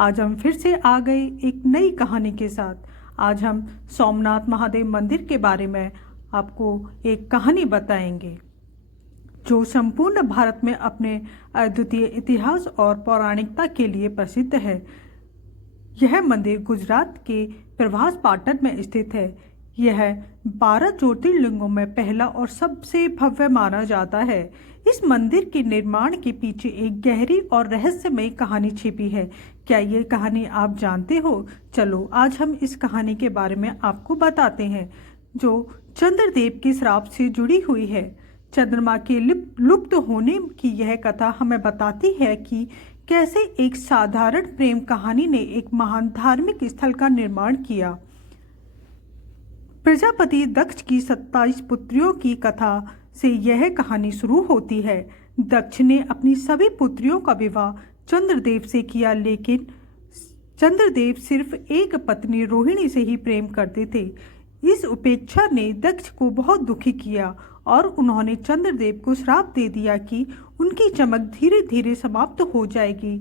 आज हम फिर से आ गए एक नई कहानी के साथ। आज हम सोमनाथ महादेव मंदिर के बारे में आपको एक कहानी बताएंगे जो संपूर्ण भारत में अपने अद्वितीय इतिहास और पौराणिकता के लिए प्रसिद्ध है। यह मंदिर गुजरात के प्रभास पाटन में स्थित है। यह 12 ज्योतिर्लिंगों में पहला और सबसे भव्य माना जाता है। इस मंदिर के निर्माण के पीछे एक गहरी और रहस्यमय कहानी छिपी है। क्या ये कहानी आप जानते हो? चलो आज हम इस कहानी के बारे में आपको बताते हैं, जो चंद्रदेव के श्राप से जुड़ी हुई है। चंद्रमा के लुप्त होने की यह कथा हमें बताती है कि कैसे एक साधारण प्रेम कहानी ने एक महान धार्मिक स्थल का निर्माण किया। प्रजापति दक्ष की 27 पुत्रियों की कथा से यह कहानी शुरू होती है। दक्ष ने अपनी सभी पुत्रियों का विवाह चंद्रदेव से किया, लेकिन चंद्रदेव सिर्फ एक पत्नी रोहिणी से ही प्रेम करते थे। इस उपेक्षा ने दक्ष को बहुत दुखी किया और उन्होंने चंद्रदेव को श्राप दे दिया कि उनकी चमक धीरे धीरे समाप्त हो जाएगी।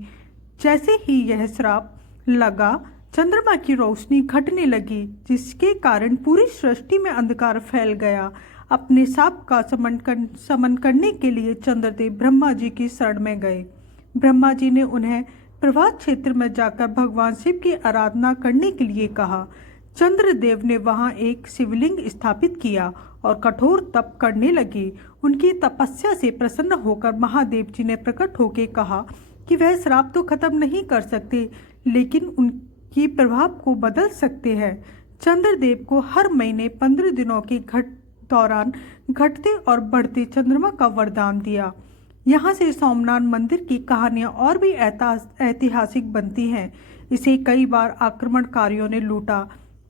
जैसे ही यह श्राप लगा, चंद्रमा की रोशनी घटने लगी, जिसके कारण पूरी सृष्टि में अंधकार फैल गया। अपने शाप का शमन करने के लिए चंद्रदेव ब्रह्मा जी की शरण में गए। ब्रह्मा जी ने उन्हें प्रभास क्षेत्र में जाकर भगवान शिव की आराधना करने के लिए कहा। चंद्रदेव ने वहां एक शिवलिंग स्थापित किया और कठोर तप करने लगे। उनकी तपस्या से प्रसन्न होकर महादेव जी ने प्रकट होकर कहा कि वह श्राप तो खत्म नहीं कर सकते, लेकिन उनकी प्रभाव को बदल सकते हैं। चंद्रदेव को हर महीने 15 दिनों के दौरान घटते और बढ़ते चंद्रमा का वरदान दिया। यहाँ से सोमनाथ मंदिर की कहानियाँ और भी ऐतिहासिक बनती हैं। इसे कई बार आक्रमणकारियों ने लूटा,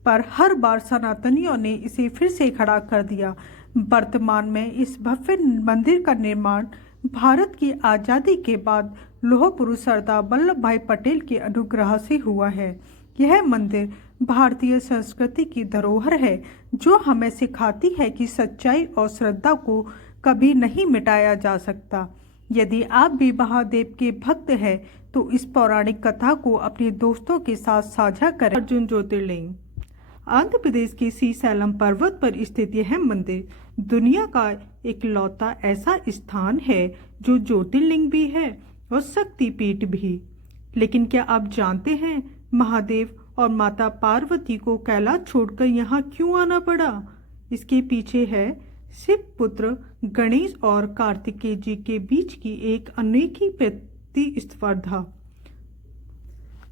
पर हर बार सनातनियों ने इसे फिर से खड़ा कर दिया। वर्तमान में इस भव्य मंदिर का निर्माण भारत की आज़ादी के बाद लौह पुरुष सरदार वल्लभ भाई पटेल के अनुग्रह से हुआ है। यह मंदिर भारतीय संस्कृति की धरोहर है, जो हमें सिखाती है कि सच्चाई और श्रद्धा को कभी नहीं मिटाया जा सकता। यदि आप भी महादेव के भक्त हैं तो इस पौराणिक कथा को अपने दोस्तों के साथ साझा करें। अर्जुन ज्योतिर्लिंग आंध्र प्रदेश के श्रीशैलम पर्वत पर स्थित यह मंदिर दुनिया का इकलौता ऐसा स्थान है जो ज्योतिर्लिंग भी है और शक्तिपीठ भी। लेकिन क्या आप जानते हैं महादेव और माता पार्वती को कैलाश छोड़कर यहाँ क्यों आना पड़ा? इसके पीछे है शिव पुत्र गणेश और कार्तिकेय जी के बीच की एक अनोखी प्रतिस्पर्धा।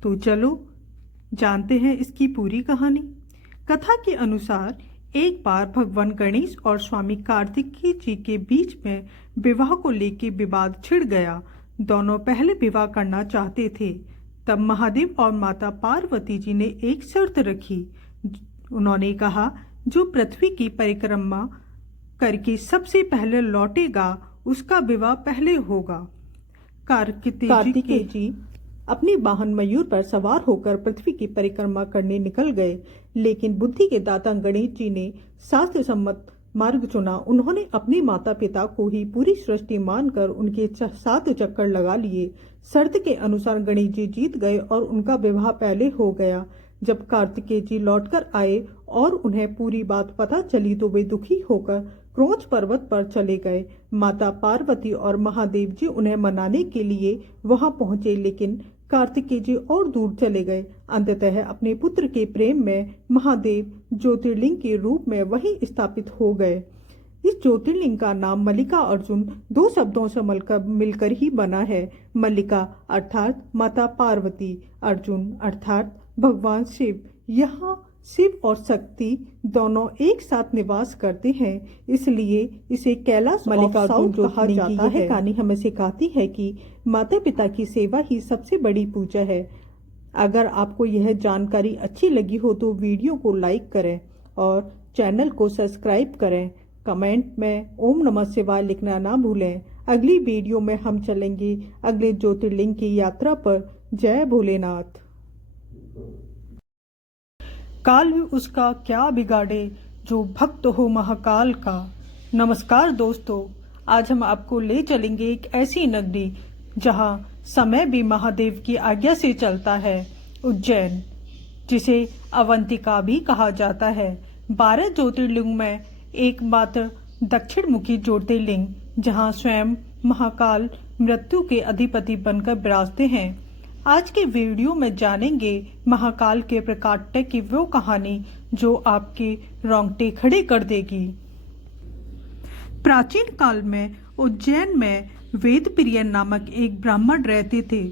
तो चलो जानते हैं इसकी पूरी कहानी। कथा के अनुसार एक बार भगवान गणेश और स्वामी कार्तिकेय जी के बीच में विवाह को लेकर विवाद छिड़ गया। दोनों पहले विवाह करना चाहते थे। तब महादेव और माता पार्वती जी ने एक शर्त रखी। उन्होंने कहा, जो पृथ्वी की परिक्रमा करके सबसे पहले लौटेगा उसका विवाह पहले होगा। कार्तिकेय जी अपने वाहन मयूर पर सवार होकर पृथ्वी की परिक्रमा करने निकल गए, लेकिन बुद्धि के दाता गणेश जी ने शास्त्र सम्मत मार्ग चुना। उन्होंने अपने माता पिता को ही पूरी सृष्टि मानकर उनके 7 चक्कर लगा लिए। शर्त के अनुसार गणेश जी जीत गए और उनका विवाह पहले हो गया। जब कार्तिकेय जी लौटकर आए और उन्हें पूरी बात पता चली तो वे दुखी होकर क्रोच पर्वत पर चले गए। माता पार्वती और महादेव जी उन्हें मनाने के लिए वहां पहुंचे, लेकिन कार्तिकेय जी और दूर चले गए। अंततः अपने पुत्र के प्रेम में महादेव ज्योतिर्लिंग के रूप में वहीं स्थापित हो गए। इस ज्योतिर्लिंग का नाम मल्लिका अर्जुन 2 शब्दों से मिलकर ही बना है। मल्लिका अर्थात माता पार्वती, अर्जुन अर्थात भगवान शिव। यहाँ शिव और शक्ति दोनों एक साथ निवास करते हैं, इसलिए इसे कैलाश मल्लिकार्जुन कहा जाता है। कहानी हमें सिखाती है कि माता पिता की सेवा ही सबसे बड़ी पूजा है। अगर आपको यह जानकारी अच्छी लगी हो तो वीडियो को लाइक करें और चैनल को सब्सक्राइब करें। कमेंट में ओम नमः शिवाय लिखना ना भूलें। अगली वीडियो में हम चलेंगे अगले ज्योतिर्लिंग की यात्रा पर। जय भोलेनाथ। काल भी उसका क्या बिगाड़े जो भक्त हो महाकाल का। नमस्कार दोस्तों, आज हम आपको ले चलेंगे एक ऐसी नगरी जहां समय भी महादेव की आज्ञा से चलता है। उज्जैन, जिसे अवंतिका भी कहा जाता है, 12 ज्योतिर्लिंग में एकमात्र दक्षिण मुखी ज्योतिर्लिंग जहां स्वयं महाकाल मृत्यु के अधिपति बनकर विराजते हैं। आज के वीडियो में जानेंगे महाकाल के प्रकाट्य की वो कहानी जो आपके रोंगटे खड़े कर देगी। प्राचीन काल में उज्जैन में वेदप्रिय नामक एक ब्राह्मण रहते थे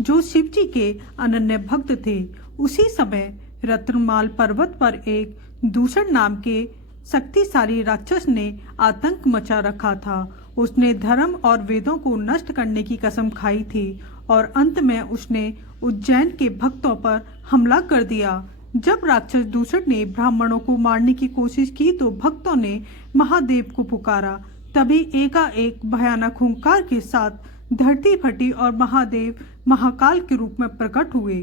जो शिव जी के अनन्य भक्त थे। उसी समय रत्नमाल पर्वत पर एक दूषण नाम के शक्तिशाली राक्षस ने आतंक मचा रखा था। उसने धर्म और वेदों को नष्ट करने की कसम खाई थी और अंत में उसने उज्जैन के भक्तों पर हमला कर दिया। जब राक्षस दूषण ने ब्राह्मणों को मारने की कोशिश की तो भक्तों ने महादेव को पुकारा। तभी एकाएक भयानक हुंकार के साथ धरती फटी और महादेव महाकाल के रूप में प्रकट हुए।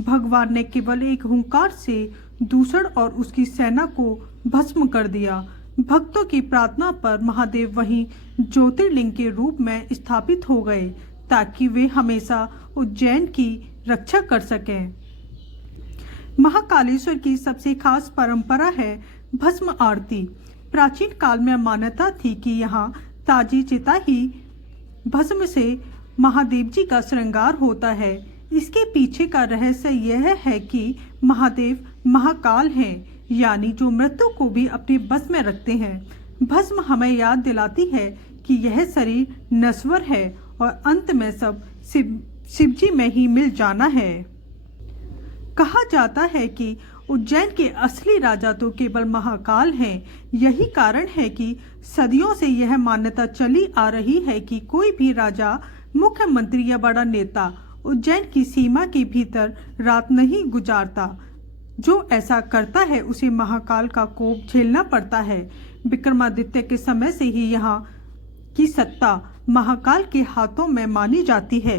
भगवान ने केवल एक हुंकार से दूषण और उसकी सेना को भस्म कर दिया। भक्तों की प्रार्थना पर महादेव वहीं ज्योतिर्लिंग के रूप में स्थापित हो गए ताकि वे हमेशा उज्जैन की रक्षा कर सकें। महाकालेश्वर की सबसे खास परंपरा है भस्म आरती। प्राचीन काल में मान्यता थी कि यहाँ ताजी चिता ही भस्म से महादेव जी का श्रृंगार होता है। इसके पीछे का रहस्य यह है कि महादेव महाकाल हैं, यानी जो मृत्यु को भी अपने बस में रखते हैं। भस्म हमें याद दिलाती है कि यह शरीर नश्वर है और अंत में सब शिव जी में ही मिल जाना है। कहा जाता है कि उज्जैन के असली राजा तो केवल महाकाल हैं। यही कारण है कि सदियों से यह मान्यता चली आ रही है कि कोई भी राजा, मुख्यमंत्री या बड़ा नेता उज्जैन की सीमा के भीतर रात नहीं गुजारता। जो ऐसा करता है उसे महाकाल का कोप झेलना पड़ता है। विक्रमादित्य के समय से ही यहाँ की सत्ता महाकाल के हाथों में मानी जाती है।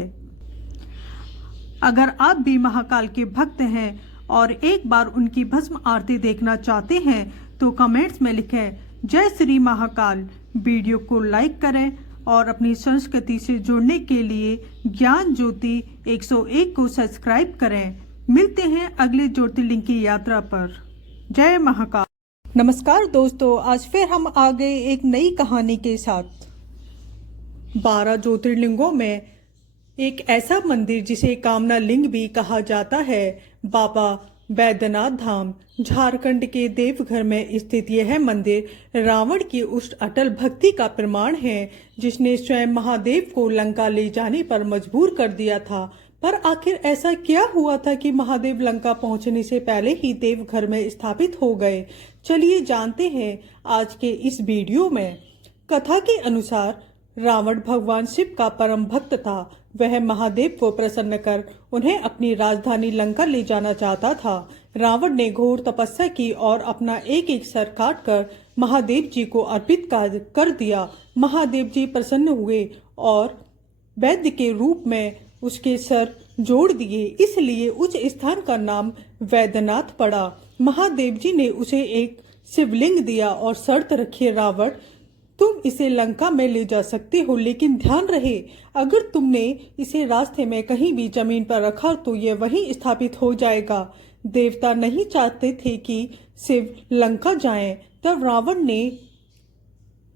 अगर आप भी महाकाल के भक्त हैं और एक बार उनकी भस्म आरती देखना चाहते हैं तो कमेंट्स में लिखें जय श्री महाकाल। वीडियो को लाइक करें और अपनी संस्कृति से जुड़ने के लिए ज्ञान ज्योति 101 को सब्सक्राइब करें। मिलते हैं अगले ज्योतिर्लिंग की यात्रा पर। जय महाकाल। नमस्कार दोस्तों, आज फिर हम आ गए एक नई कहानी के साथ। 12 ज्योतिर्लिंगों में एक ऐसा मंदिर जिसे कामना लिंग भी कहा जाता है, बाबा बैद्यनाथ धाम। झारखंड के देवघर में स्थित यह मंदिर रावण की उस अटल भक्ति का प्रमाण है जिसने स्वयं महादेव को लंका ले जाने पर मजबूर कर दिया था। पर आखिर ऐसा क्या हुआ था कि महादेव लंका पहुंचने से पहले ही देवघर में स्थापित हो गए? चलिए जानते हैं आज के इस वीडियो में। कथा के अनुसार रावण भगवान शिव का परम भक्त था। वह महादेव को प्रसन्न कर उन्हें अपनी राजधानी लंका ले जाना चाहता था। रावण ने घोर तपस्या की और अपना एक एक सर काट कर महादेव जी को अर्पित कर दिया। महादेव जी प्रसन्न हुए और वैद्य के रूप में उसके सर जोड़ दिए, इसलिए उस स्थान का नाम वैद्यनाथ पड़ा। महादेव जी ने उसे एक शिवलिंग दिया और शर्त रखी, रावण तुम इसे लंका में ले जा सकते हो, लेकिन ध्यान रहे अगर तुमने इसे रास्ते में कहीं भी जमीन पर रखा तो यह वहीं स्थापित हो जाएगा। देवता नहीं चाहते थे कि शिव लंका जाएं। तब रावण ने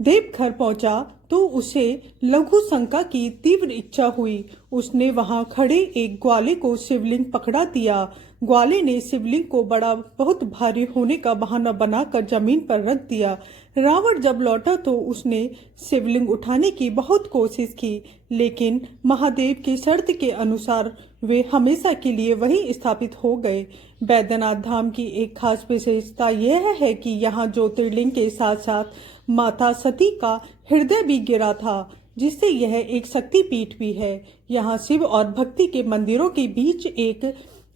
देवघर पहुंचा तो उसे लघु शंका की तीव्र इच्छा हुई। उसने वहां खड़े एक ग्वाले को शिवलिंग पकड़ा दिया। ग्वाले ने शिवलिंग को बहुत भारी होने का बहाना बनाकर जमीन पर रख दिया। रावण जब लौटा तो उसने शिवलिंग उठाने की बहुत कोशिश की, लेकिन महादेव की शर्त के अनुसार वे हमेशा के लिए वहीं स्थापित हो गए। बैद्यनाथ धाम की एक खास विशेषता यह है कि यहाँ ज्योतिर्लिंग के साथ साथ माता सती का हृदय भी गिरा था, जिससे यह एक शक्तिपीठ भी है। यहाँ शिव और भक्ति के मंदिरों के बीच एक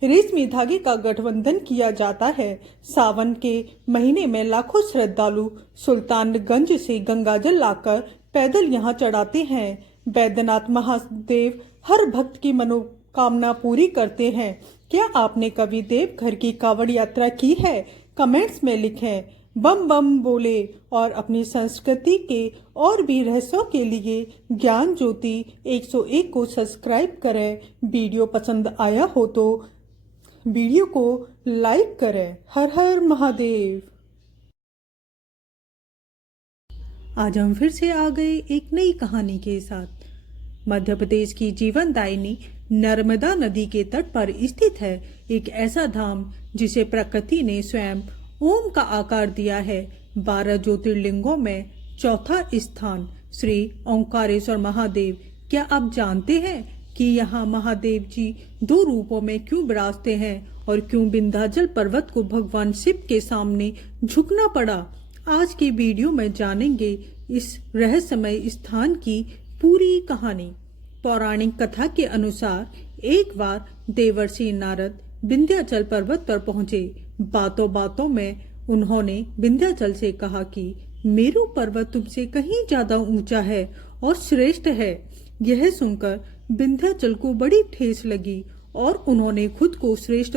रेशमी धागे का गठबंधन किया जाता है। सावन के महीने में लाखों श्रद्धालु सुल्तानगंज से गंगाजल लाकर पैदल यहाँ चढ़ाते हैं। बैद्यनाथ महादेव हर भक्त की मनोकामना पूरी करते हैं। क्या आपने कभी देवघर की कांवड़ यात्रा की है? कमेंट्स में लिखें। बम बम बोले और अपनी संस्कृति के और भी रहस्यों के लिए ज्ञान ज्योति 101 को सब्सक्राइब करें। वीडियो पसंद आया हो तो वीडियो को लाइक करें। हर हर महादेव। आज हम फिर से आ गए एक नई कहानी के साथ। मध्य प्रदेश की जीवनदायिनी नर्मदा नदी के तट पर स्थित है एक ऐसा धाम जिसे प्रकृति ने स्वयं ओम का आकार दिया है। 12 ज्योतिर्लिंगों में चौथा स्थान श्री ओंकारेश्वर महादेव। क्या आप जानते हैं कि यहाँ महादेव जी 2 रूपों में क्यों विराजते हैं और क्यों विंध्याचल पर्वत को भगवान शिव के सामने झुकना पड़ा? आज की वीडियो में जानेंगे इस रहस्यमय स्थान की पूरी कहानी। पौराणिक कथा के अनुसार एक बार देवर्षि नारद विंध्याचल पर्वत पर पहुंचे। बातों बातों में उन्होंने विंध्याचल से कहा कि मेरू पर्वत तुमसे कहीं ज्यादा ऊंचा है और श्रेष्ठ है। यह सुनकर विंध्याचल को बड़ी ठेस लगी और उन्होंने खुद को श्रेष्ठ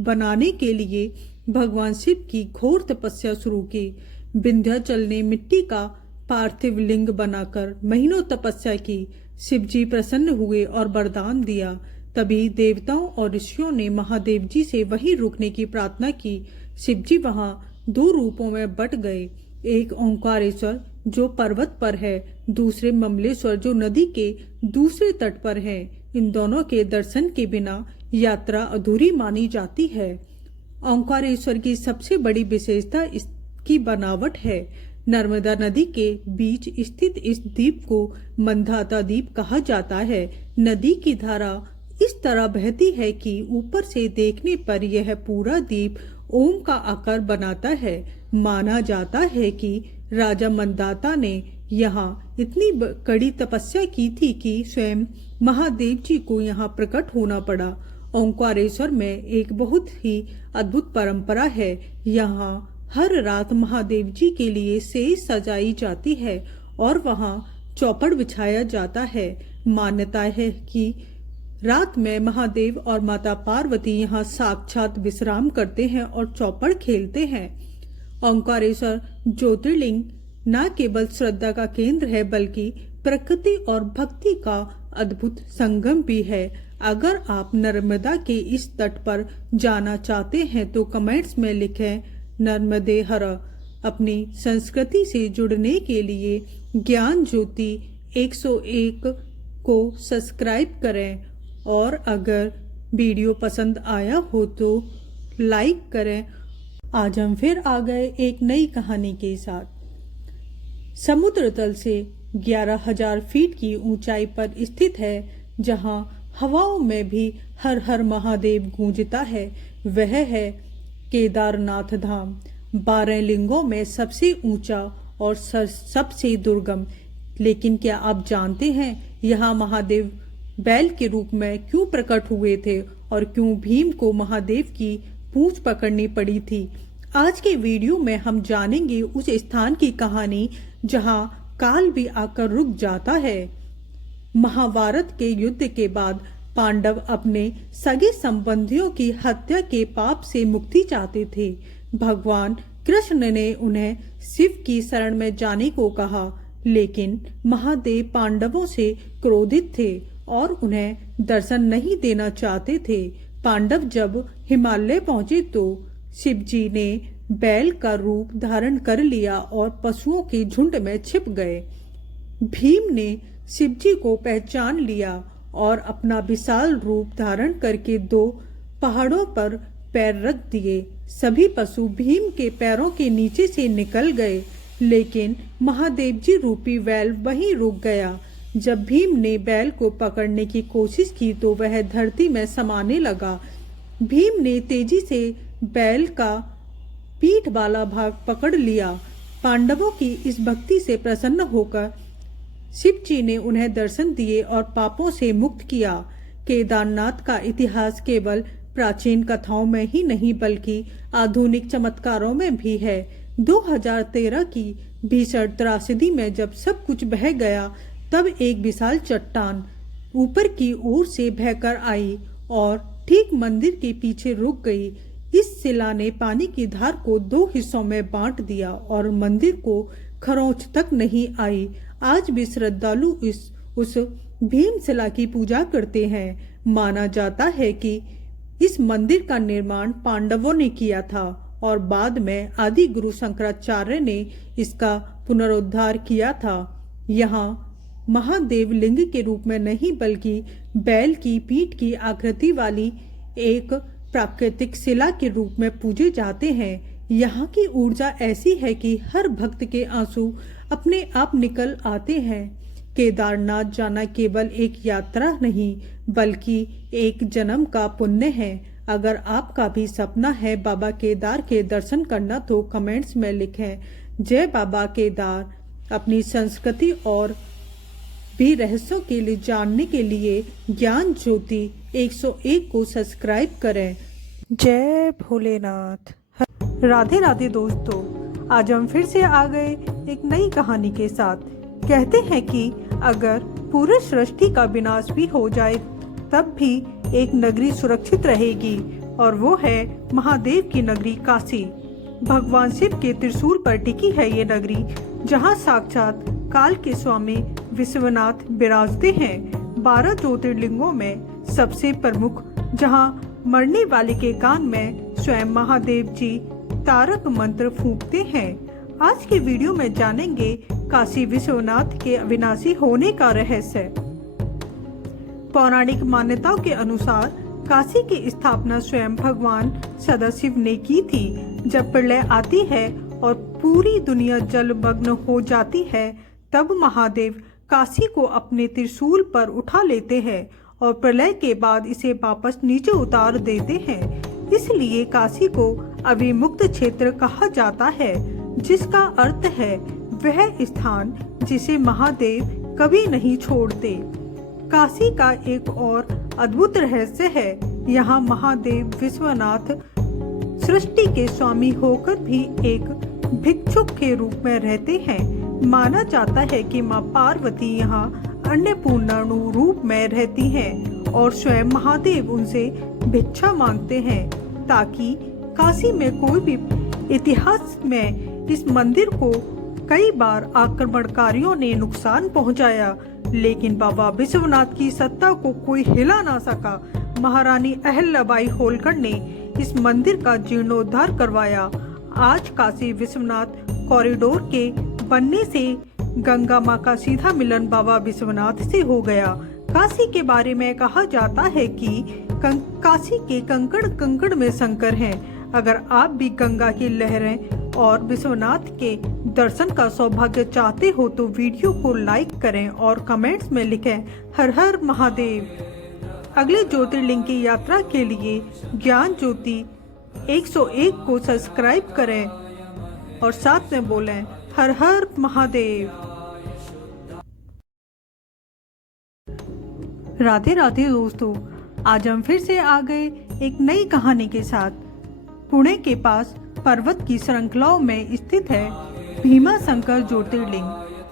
बनाने के लिए भगवान शिव की घोर तपस्या शुरू की। विंध्याचल ने मिट्टी का पार्थिव लिंग बनाकर महीनों तपस्या की। शिव जी प्रसन्न हुए और वरदान दिया। तभी देवताओं और ऋषियों ने महादेव जी से वहीं रुकने की प्रार्थना की। शिव जी वहां 2 रूपों में बट गए, एक ओंकारेश्वर जो पर्वत पर है, दूसरे ममलेश्वर जो नदी के दूसरे तट पर है। इन दोनों के दर्शन के बिना यात्रा अधूरी मानी जाती है। ओंकारेश्वर की सबसे बड़ी विशेषता इसकी बनावट है। नर्मदा नदी के बीच स्थित इस द्वीप को मंदाता द्वीप कहा जाता है। नदी की धारा इस तरह बहती है कि ऊपर से देखने पर यह पूरा द्वीप ओम का आकार बनाता है। माना जाता है कि राजा मंदाता ने यहाँ इतनी कड़ी तपस्या की थी कि स्वयं महादेव जी को यहाँ प्रकट होना पड़ा। ओंकारेश्वर में एक बहुत ही अद्भुत परंपरा है। यहाँ हर रात महादेव जी के लिए सेज सजाई जाती है और वहाँ चौपड़ बिछाया जाता है। मान्यता है कि रात में महादेव और माता पार्वती यहाँ साक्षात विश्राम करते हैं और चौपड़ खेलते हैं। ओंकारेश्वर ज्योतिर्लिंग न केवल श्रद्धा का केंद्र है बल्कि प्रकृति और भक्ति का अद्भुत संगम भी है। अगर आप नर्मदा के इस तट पर जाना चाहते हैं तो कमेंट्स में लिखें नर्मदे हर। अपनी संस्कृति से जुड़ने के लिए ज्ञान ज्योति 101 को सब्सक्राइब करें और अगर वीडियो पसंद आया हो तो लाइक करें। आज हम फिर आ गए एक नई कहानी के साथ। समुद्र तल से 11,000 फीट की ऊंचाई पर स्थित है, जहां हवाओं में भी हर हर महादेव गूंजता है, वह है केदारनाथ धाम। 12 लिंगों में सबसे ऊंचा और सबसे दुर्गम। लेकिन क्या आप जानते हैं यहाँ महादेव बैल के रूप में क्यों प्रकट हुए थे और क्यों भीम को महादेव की पूंछ पकड़नी पड़ी थी? आज के वीडियो में हम जानेंगे उस स्थान की कहानी जहां काल भी आकर रुक जाता है। महाभारत के युद्ध के बाद पांडव अपने सगे संबंधियों की हत्या के पाप से मुक्ति चाहते थे। भगवान कृष्ण ने उन्हें शिव की शरण में जाने को कहा, लेकिन महादेव पांडवों से क्रोधित थे और उन्हें दर्शन नहीं देना चाहते थे। पांडव जब हिमालय पहुंचे तो शिव जी ने बैल का रूप धारण कर लिया और पशुओं के झुंड में छिप गए। भीम ने शिव जी को पहचान लिया और अपना विशाल रूप धारण करके 2 पहाड़ों पर पैर रख दिए। सभी पशु भीम के पैरों के नीचे से निकल गए, लेकिन महादेव जी रूपी बैल वहीं रुक गया। जब भीम ने बैल को पकड़ने की कोशिश की तो वह धरती में समाने लगा। भीम ने तेजी से बैल का पीठ वाला भाग पकड़ लिया। पांडवों की इस भक्ति से प्रसन्न होकर शिव जी ने उन्हें दर्शन दिए और पापों से मुक्त किया। केदारनाथ का इतिहास केवल प्राचीन कथाओं में ही नहीं बल्कि आधुनिक चमत्कारों में भी है। 2013 की भीषण त्रासदी में जब सब कुछ बह गया तब एक विशाल चट्टान ऊपर की ओर से बहकर आई और ठीक मंदिर के पीछे रुक गई। इस शिला ने पानी की धार को 2 हिस्सों में बांट दिया और मंदिर को खरोंच तक नहीं आई। आज भी श्रद्धालु उस भीमशिला की पूजा करते हैं। माना जाता है कि इस मंदिर का निर्माण पांडवों ने किया था और बाद में आदि गुरु शंकराचार्य ने इसका पुनरुद्धार किया था। यहाँ महादेव लिंग के रूप में नहीं बल्कि बैल की पीठ की आकृति वाली एक प्राकृतिक शिला के रूप में पूजे जाते हैं। यहाँ की ऊर्जा ऐसी है कि हर भक्त के आंसू अपने आप निकल आते हैं। केदारनाथ जाना केवल एक यात्रा नहीं बल्कि एक जन्म का पुण्य है। अगर आपका भी सपना है बाबा केदार के दर्शन करना तो कमेंट्स में लिखें जय बाबा केदार। अपनी संस्कृति और भी रहस्यों के लिए जानने के लिए ज्ञान ज्योति 101 को सब्सक्राइब करें। जय भोलेनाथ। राधे राधे दोस्तों, आज हम फिर से आ गए एक नई कहानी के साथ। कहते हैं कि अगर पूरे सृष्टि का विनाश भी हो जाए तब भी एक नगरी सुरक्षित रहेगी और वो है महादेव की नगरी काशी। भगवान शिव के त्रिशूल पर टिकी है ये नगरी, जहाँ साक्षात काल के स्वामी विश्वनाथ विराजते हैं। 12 ज्योतिर्लिंगों में सबसे प्रमुख, जहाँ मरने वाले के कान में स्वयं महादेव जी तारक मंत्र फूंकते हैं। आज के वीडियो में जानेंगे काशी विश्वनाथ के अविनाशी होने का रहस्य। पौराणिक मान्यताओं के अनुसार काशी की स्थापना स्वयं भगवान सदाशिव ने की थी। जब प्रलय आती है और पूरी दुनिया जलमग्न हो जाती है तब महादेव काशी को अपने त्रिशूल पर उठा लेते हैं और प्रलय के बाद इसे वापस नीचे उतार देते हैं। इसलिए काशी को अविमुक्त क्षेत्र कहा जाता है, जिसका अर्थ है वह स्थान जिसे महादेव कभी नहीं छोड़ते। काशी का एक और अद्भुत रहस्य है, यहाँ महादेव विश्वनाथ सृष्टि के स्वामी होकर भी एक भिक्षुक के रूप में रहते हैं। माना जाता है कि माँ पार्वती यहाँ अन्नपूर्णा रूप में रहती हैं और स्वयं महादेव उनसे भिक्षा मांगते हैं ताकि काशी में कोई भी। इतिहास में इस मंदिर को कई बार आक्रमणकारियों ने नुकसान पहुंचाया, लेकिन बाबा विश्वनाथ की सत्ता को कोई हिला ना सका। महारानी अहिल्याबाई होलकर ने इस मंदिर का जीर्णोद्धार करवाया। आज काशी विश्वनाथ कॉरिडोर के बनने से गंगा माँ का सीधा मिलन बाबा विश्वनाथ से हो गया। काशी के बारे में कहा जाता है कि काशी के कंकड़ कंकड़ में शंकर हैं। अगर आप भी गंगा की लहरें और विश्वनाथ के दर्शन का सौभाग्य चाहते हो तो वीडियो को लाइक करें और कमेंट्स में लिखें हर हर महादेव। अगले ज्योतिर्लिंग की यात्रा के लिए ज्ञान ज्योति 101 को सब्सक्राइब करें और साथ में बोलें हर हर महादेव। राधे राधे दोस्तों, आज हम फिर से आ गए एक नई कहानी के साथ। पुणे के पास पर्वत की श्रृंखलाओं में स्थित है भीमा शंकर ज्योतिर्लिंग,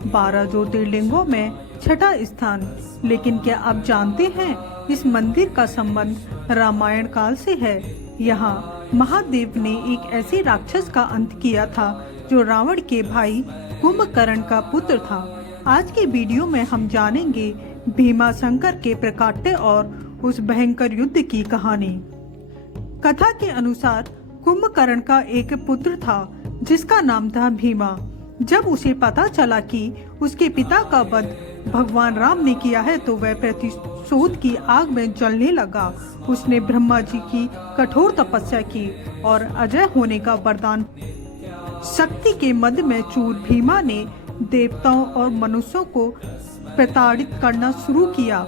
12 ज्योतिर्लिंगों में छठा स्थान। लेकिन क्या आप जानते हैं इस मंदिर का संबंध रामायण काल से है। यहाँ महादेव ने एक ऐसे राक्षस का अंत किया था जो रावण के भाई कुंभकर्ण का पुत्र था। आज के वीडियो में हम जानेंगे भीमा शंकर के प्रकाट्य और उस भयंकर युद्ध की कहानी। कथा के अनुसार कुंभकर्ण का एक पुत्र था जिसका नाम था भीमा। जब उसे पता चला कि उसके पिता का वध भगवान राम ने किया है तो वह प्रतिशोध की आग में जलने लगा। उसने ब्रह्मा जी की कठोर तपस्या की और अजय होने का वरदान। शक्ति के मद में चूर भीमा ने देवताओं और मनुष्यों को प्रताड़ित करना शुरू किया।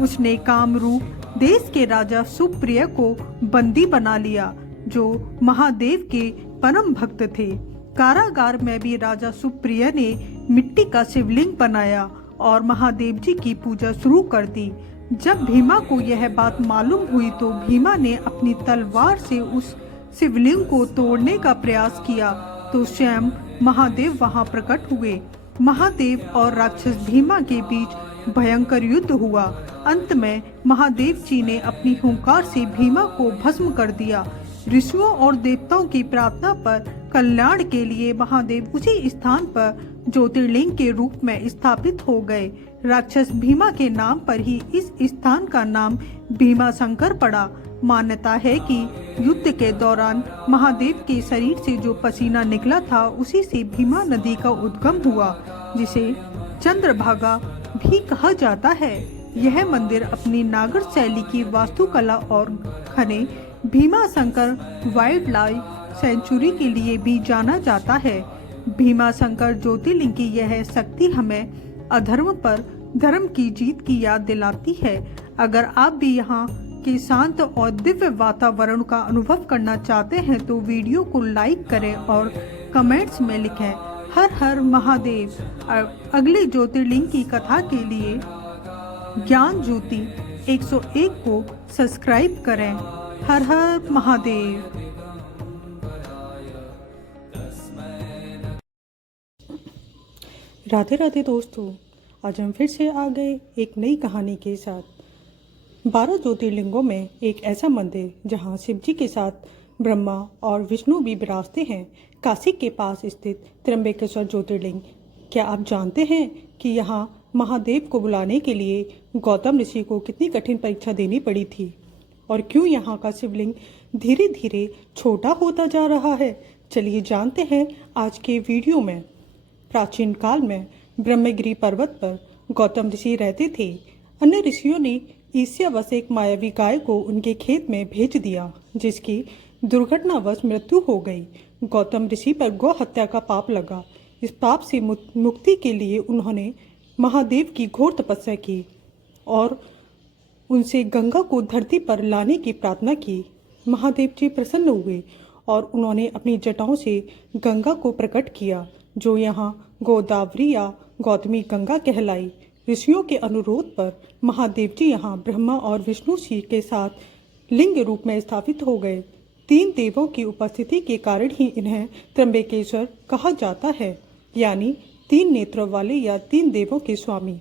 उसने कामरूप देश के राजा सुप्रिय को बंदी बना लिया, जो महादेव के परम भक्त थे। कारागार में भी राजा सुप्रिय ने मिट्टी का शिवलिंग बनाया और महादेव जी की पूजा शुरू कर दी। जब भीमा को यह बात मालूम हुई तो भीमा ने अपनी तलवार से उस शिवलिंग को तोड़ने का प्रयास किया तो स्वयं महादेव वहां प्रकट हुए। महादेव और राक्षस भीमा के बीच भयंकर युद्ध हुआ। अंत में महादेव जी ने अपनी हुंकार से भीमा को भस्म कर दिया, ऋषियों और देवताओं की प्रार्थना पर कल्याण के लिए महादेव उसी स्थान पर ज्योतिर्लिंग के रूप में स्थापित हो गए। राक्षस भीमा के नाम पर ही इस स्थान का नाम भीमा शंकर पड़ा। मान्यता है कि युद्ध के दौरान महादेव के शरीर से जो पसीना निकला था उसी से भीमा नदी का उद्गम हुआ, जिसे चंद्रभागा भी कहा जाता है। यह मंदिर अपनी नागर शैली की वास्तुकला और घने Bhima Shankar wild life sanctuary के लिए भी जाना जाता है। भीमा शंकर ज्योतिर्लिंग की यह शक्ति हमें अधर्म पर धर्म की जीत की याद दिलाती है। अगर आप भी यहाँ के शांत और दिव्य वातावरण का अनुभव करना चाहते हैं तो वीडियो को लाइक करें और कमेंट्स में लिखें हर हर महादेव। अगले ज्योतिर्लिंग की कथा के लिए ज्ञान ज्योति 101 को सब्सक्राइब करें। हर हर महादेव। राधे राधे दोस्तों, आज हम फिर से आ गए एक नई कहानी के साथ। 12 ज्योतिर्लिंगों में एक ऐसा मंदिर जहां शिवजी के साथ ब्रह्मा और विष्णु भी विराजते हैं, काशी के पास स्थित त्र्यंबकेश्वर ज्योतिर्लिंग। क्या आप जानते हैं कि यहाँ महादेव को बुलाने के लिए गौतम ऋषि को कितनी कठिन परीक्षा देनी पड़ी थी और क्यों यहाँ का शिवलिंग धीरे धीरे छोटा होता जा रहा है? चलिए जानते हैं आज के वीडियो में। प्राचीन काल में ब्रह्मगिरी पर्वत पर गौतम ऋषि रहते थे। अन्य ऋषियों ने ईर्ष्यावश एक मायावी गाय को उनके खेत में भेज दिया, जिसकी दुर्घटनावश मृत्यु हो गई। गौतम ऋषि पर गौ हत्या का पाप लगा। इस पाप से मुक्ति के लिए उन्होंने महादेव की घोर तपस्या की और उनसे गंगा को धरती पर लाने की प्रार्थना की। महादेव जी प्रसन्न हुए और उन्होंने अपनी जटाओं से गंगा को प्रकट किया, जो यहाँ गोदावरी या गौतमी गंगा कहलाई। ऋषियों के अनुरोध पर महादेव जी यहाँ ब्रह्मा और विष्णु जी के साथ लिंग रूप में स्थापित हो गए। 3 देवों की उपस्थिति के कारण ही इन्हें त्र्यंबकेश्वर कहा जाता है, यानी 3 नेत्रों वाले या 3 देवों के स्वामी।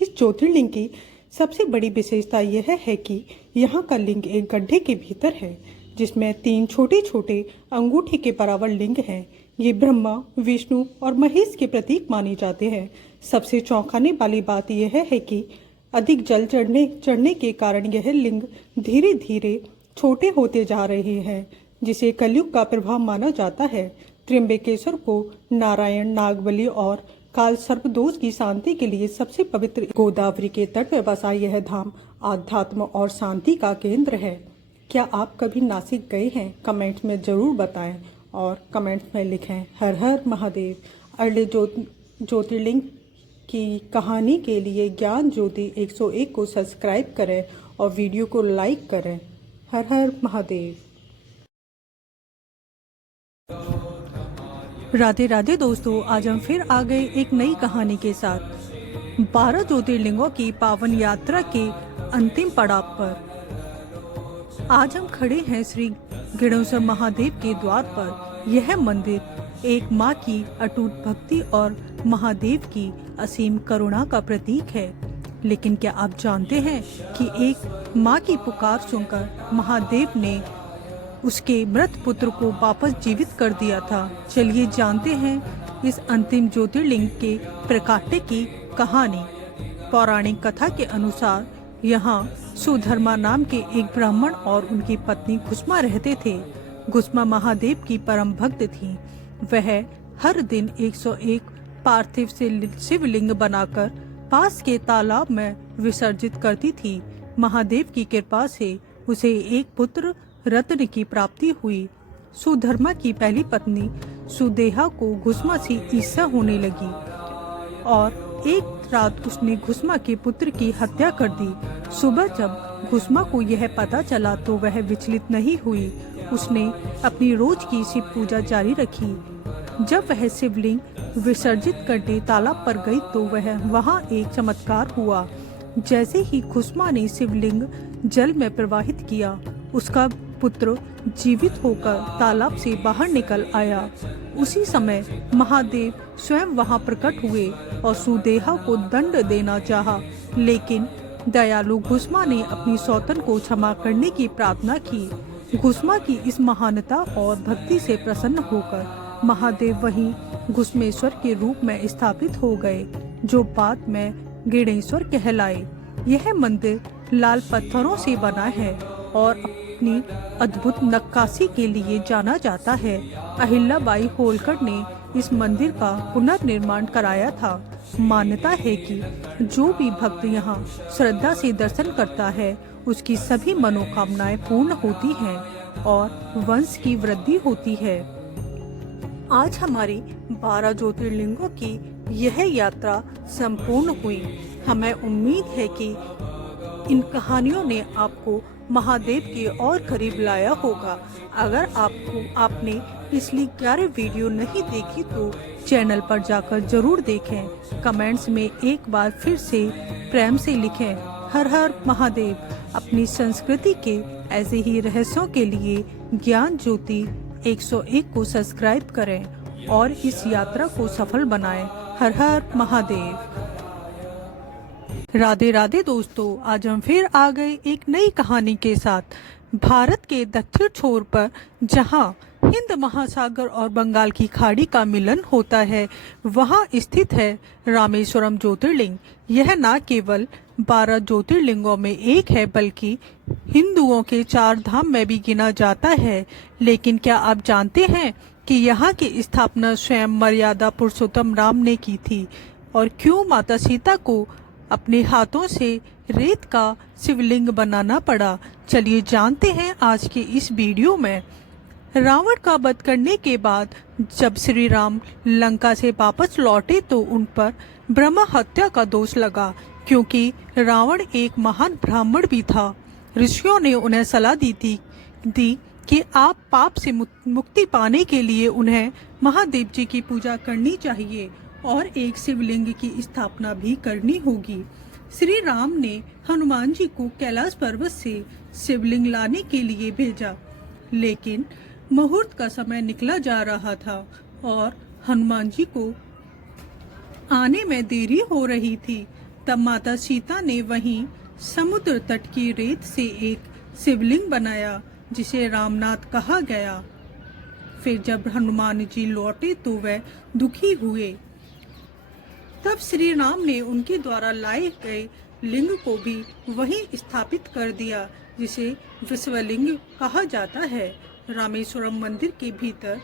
इस ज्योतिर्लिंग की सबसे बड़ी विशेषता यह है कि यहाँ का लिंग एक गड्ढे के भीतर है, जिसमें 3 छोटे छोटे अंगूठे के बराबर लिंग हैं। ये ब्रह्मा, विष्णु और महेश के प्रतीक माने जाते हैं। सबसे चौंकाने वाली बात यह है कि अधिक जल चढ़ने के कारण यह लिंग धीरे धीरे छोटे होते जा रहे हैं, जिसे कलयुग का प्रभाव माना जाता है। त्र्यंबकेश्वर को नारायण, नागबली और काल सर्पदोष की शांति के लिए सबसे पवित्र गोदावरी के तट पर बसा यह धाम आध्यात्म और शांति का केंद्र है। क्या आप कभी नासिक गए हैं? कमेंट्स में जरूर बताएं और कमेंट्स में लिखें हर हर महादेव। अगले ज्योतिर्लिंग की कहानी के लिए ज्ञान ज्योति 101 को सब्सक्राइब करें और वीडियो को लाइक करें। हर हर महादेव। राधे राधे दोस्तों, आज हम फिर आ गए एक नई कहानी के साथ। 12 ज्योतिर्लिंगों की पावन यात्रा के अंतिम पड़ाव पर आज हम खड़े हैं श्री गणेश्वर महादेव के द्वार पर। यह मंदिर एक माँ की अटूट भक्ति और महादेव की असीम करुणा का प्रतीक है। लेकिन क्या आप जानते हैं कि एक माँ की पुकार सुनकर महादेव ने उसके मृत पुत्र को वापस जीवित कर दिया था? चलिए जानते हैं इस अंतिम ज्योतिर्लिंग के प्रकाट्य की कहानी। पौराणिक कथा के अनुसार यहाँ सुधर्मा नाम के एक ब्राह्मण और उनकी पत्नी घुस्मा रहते थे। घुस्मा महादेव की परम भक्त थी। वह हर दिन 101 पार्थिव से शिवलिंग बनाकर पास के तालाब में विसर्जित करती थी। महादेव की कृपा से उसे एक पुत्र रत्न की प्राप्ति हुई। सुधर्मा की पहली पत्नी सुदेहा को घुस्मा से ईर्ष्या होने लगी और एक रात उसने घुस्मा के पुत्र की हत्या कर दी। सुबह जब घुस्मा को यह पता चला तो वह विचलित नहीं हुई। उसने अपनी रोज की शिव पूजा जारी रखी। जब वह शिवलिंग विसर्जित करने तालाब पर गई तो वह वहां एक चमत्कार हुआ। जैसे ही घुस्मा ने शिवलिंग जल में प्रवाहित किया, उसका पुत्र जीवित होकर तालाब से बाहर निकल आया। उसी समय महादेव स्वयं वहां प्रकट हुए और सुदेहा को दंड देना चाहा, लेकिन दयालु घुस्मा ने अपनी सौतन को क्षमा करने की प्रार्थना की। घुस्मा की इस महानता और भक्ति से प्रसन्न होकर महादेव वहीं घुस्मेश्वर के रूप में स्थापित हो गए, जो बाद में गिणेश्वर कहलाए। यह मंदिर लाल पत्थरों से बना है और अपनी अद्भुत नक्काशी के लिए जाना जाता है। अहिल्याबाई होलकर ने इस मंदिर का पुनर्निर्माण कराया था। मान्यता है कि जो भी भक्त यहाँ श्रद्धा से दर्शन करता है, उसकी सभी मनोकामनाएं पूर्ण होती हैं और वंश की वृद्धि होती है। आज हमारी 12 ज्योतिर्लिंगों की यह यात्रा संपूर्ण हुई। हमें उम्मीद है कि इन कहानियों ने आपको महादेव के और करीब लाया होगा। अगर आपने पिछली 11 वीडियो नहीं देखी तो चैनल पर जाकर जरूर देखें। कमेंट्स में एक बार फिर से प्रेम से लिखें, हर हर महादेव। अपनी संस्कृति के ऐसे ही रहस्यों के लिए ज्ञान ज्योति 101 को सब्सक्राइब करें और इस यात्रा को सफल बनाएं। हर हर महादेव। राधे राधे दोस्तों, आज हम फिर आ गए एक नई कहानी के साथ। भारत के दक्षिण छोर पर जहां हिंद महासागर और बंगाल की खाड़ी का मिलन होता है, वहां स्थित है रामेश्वरम ज्योतिर्लिंग। यह न केवल 12 ज्योतिर्लिंगों में एक है, बल्कि हिंदुओं के 4 धाम में भी गिना जाता है। लेकिन क्या आप जानते हैं कि यहाँ की स्थापना स्वयं मर्यादा पुरुषोत्तम राम ने की थी? और क्यों माता सीता को अपने हाथों से रेत का शिवलिंग बनाना पड़ा? चलिए जानते हैं आज के इस वीडियो में। रावण का वध करने के बाद जब श्री राम लंका से वापस लौटे तो उन पर ब्रह्म हत्या का दोष लगा, क्योंकि रावण एक महान ब्राह्मण भी था। ऋषियों ने उन्हें सलाह दी कि आप पाप से मुक्ति पाने के लिए उन्हें महादेव जी की पूजा करनी चाहिए और एक शिवलिंग की स्थापना भी करनी होगी। श्री राम ने हनुमान जी को कैलाश पर्वत से शिवलिंग लाने के लिए भेजा, लेकिन मुहूर्त का समय निकला जा रहा था और हनुमान जी को आने में देरी हो रही थी। तब माता सीता ने वहीं समुद्र तट की रेत से एक शिवलिंग बनाया, जिसे रामनाथ कहा गया। फिर जब हनुमान जी लौटे तो वह दुखी हुए। तब श्री राम ने उनके द्वारा लाए गए लिंग को भी वहीं स्थापित कर दिया, जिसे विश्वलिंग कहा जाता है। रामेश्वरम मंदिर के भीतर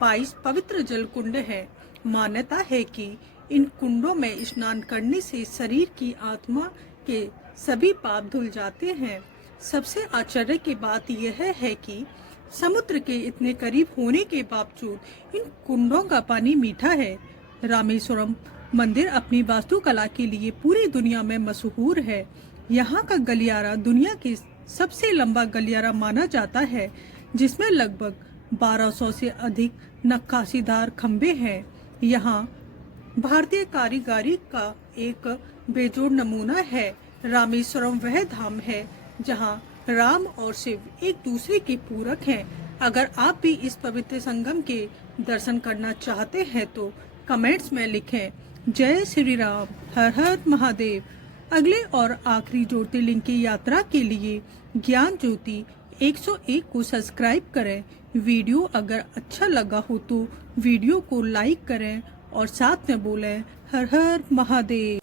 22 पवित्र जल कुंड है। मान्यता है कि इन कुंडों में स्नान करने से शरीर की आत्मा के सभी पाप धुल जाते हैं। सबसे आश्चर्य की बात यह है कि समुद्र के इतने करीब होने के बावजूद इन कुंडों का पानी मीठा है। रामेश्वरम मंदिर अपनी वास्तुकला के लिए पूरी दुनिया में मशहूर है। यहाँ का गलियारा दुनिया के सबसे लंबा गलियारा माना जाता है, जिसमें लगभग 1200 से अधिक नक्काशीदार खंभे हैं। यहाँ भारतीय कारीगरी का एक बेजोड़ नमूना है। रामेश्वरम वह धाम है जहाँ राम और शिव एक दूसरे के पूरक हैं। अगर आप भी इस पवित्र संगम के दर्शन करना चाहते हैं तो कमेंट्स में लिखें, जय श्री राम, हर हर महादेव। अगले और आखिरी ज्योतिर्लिंग की यात्रा के लिए ज्ञान ज्योति 101 को सब्सक्राइब करें। वीडियो अगर अच्छा लगा हो तो वीडियो को लाइक करें और साथ में बोलें, हर हर महादेव।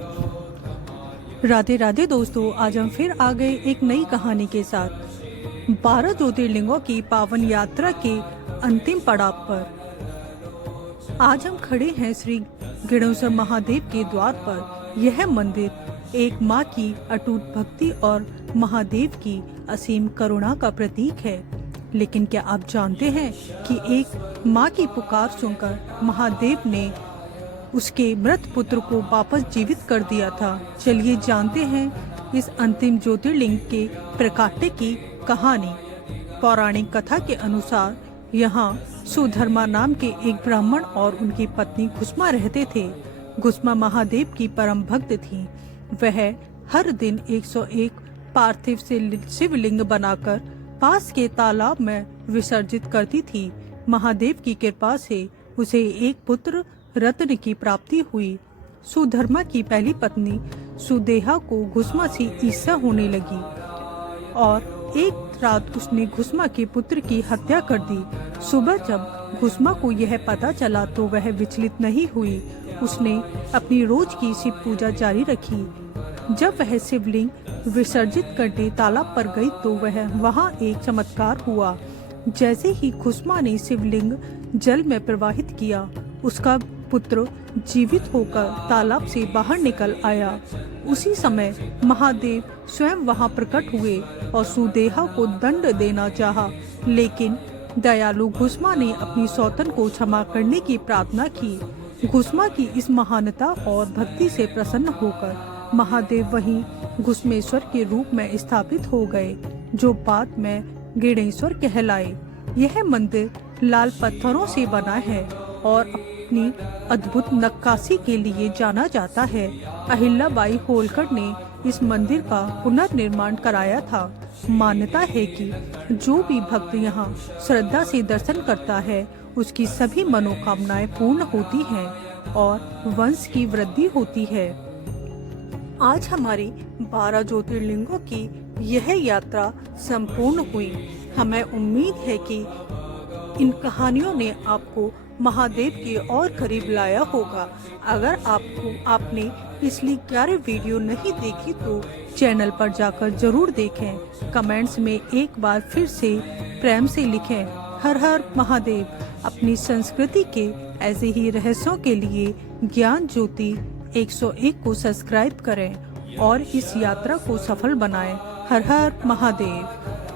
राधे राधे दोस्तों, आज हम फिर आ गए एक नई कहानी के साथ। 12 ज्योतिर्लिंगों की पावन यात्रा के अंतिम पड़ाव पर आज हम खड़े हैं श्री गिणेश्वर महादेव के द्वार पर। यह मंदिर एक माँ की अटूट भक्ति और महादेव की असीम करुणा का प्रतीक है। लेकिन क्या आप जानते हैं कि एक माँ की पुकार सुनकर महादेव ने उसके मृत पुत्र को वापस जीवित कर दिया था? चलिए जानते हैं इस अंतिम ज्योतिर्लिंग के प्रकाट्य की कहानी। पौराणिक कथा के अनुसार यहाँ सुधर्मा नाम के एक ब्राह्मण और उनकी पत्नी घुस्मा रहते थे। घुस्मा महादेव की परम भक्त थी। वह हर दिन 101 पार्थिव से शिवलिंग बनाकर पास के तालाब में विसर्जित करती थी। महादेव की कृपा से उसे एक पुत्र रत्न की प्राप्ति हुई। सुधर्मा की पहली पत्नी सुदेहा को घुस्मा से ईर्ष्या होने लगी और एक रात उसने घुस्मा के पुत्र की हत्या कर दी। सुबह जब घुस्मा को यह पता चला तो वह विचलित नहीं हुई। उसने अपनी रोज की शिव पूजा जारी रखी। जब वह शिवलिंग विसर्जित करने तालाब पर गई तो वहां एक चमत्कार हुआ। जैसे ही घुस्मा ने शिवलिंग जल में प्रवाहित किया, उसका पुत्र जीवित होकर तालाब से बाहर निकल आया। उसी समय महादेव स्वयं वहां प्रकट हुए और सुदेहा को दंड देना चाहा, लेकिन दयालु घुस्मा ने अपनी सौतन को क्षमा करने की प्रार्थना की। घुस्मा की इस महानता और भक्ति से प्रसन्न होकर महादेव वहीं घुस्मेश्वर के रूप में स्थापित हो गए, जो बाद में गिणेश्वर कहलाए। यह मंदिर लाल पत्थरों से बना है और अपनी अद्भुत नक्काशी के लिए जाना जाता है। अहिल्याबाई होलकर ने इस मंदिर का पुनर्निर्माण कराया था। मान्यता है कि जो भी भक्त यहाँ श्रद्धा से दर्शन करता है, उसकी सभी मनोकामनाएं पूर्ण होती हैं और वंश की वृद्धि होती है। आज हमारी 12 ज्योतिर्लिंगों की यह यात्रा संपूर्ण हुई। हमें उम्मीद है कि इन कहानियों ने आपको महादेव के और करीब लाया होगा। अगर आपने पिछली 11 वीडियो नहीं देखी तो चैनल पर जाकर जरूर देखें। कमेंट्स में एक बार फिर से प्रेम से लिखें, हर हर महादेव। अपनी संस्कृति के ऐसे ही रहस्यों के लिए ज्ञान ज्योति 101 को सब्सक्राइब करें और इस यात्रा को सफल बनाएं। हर हर महादेव।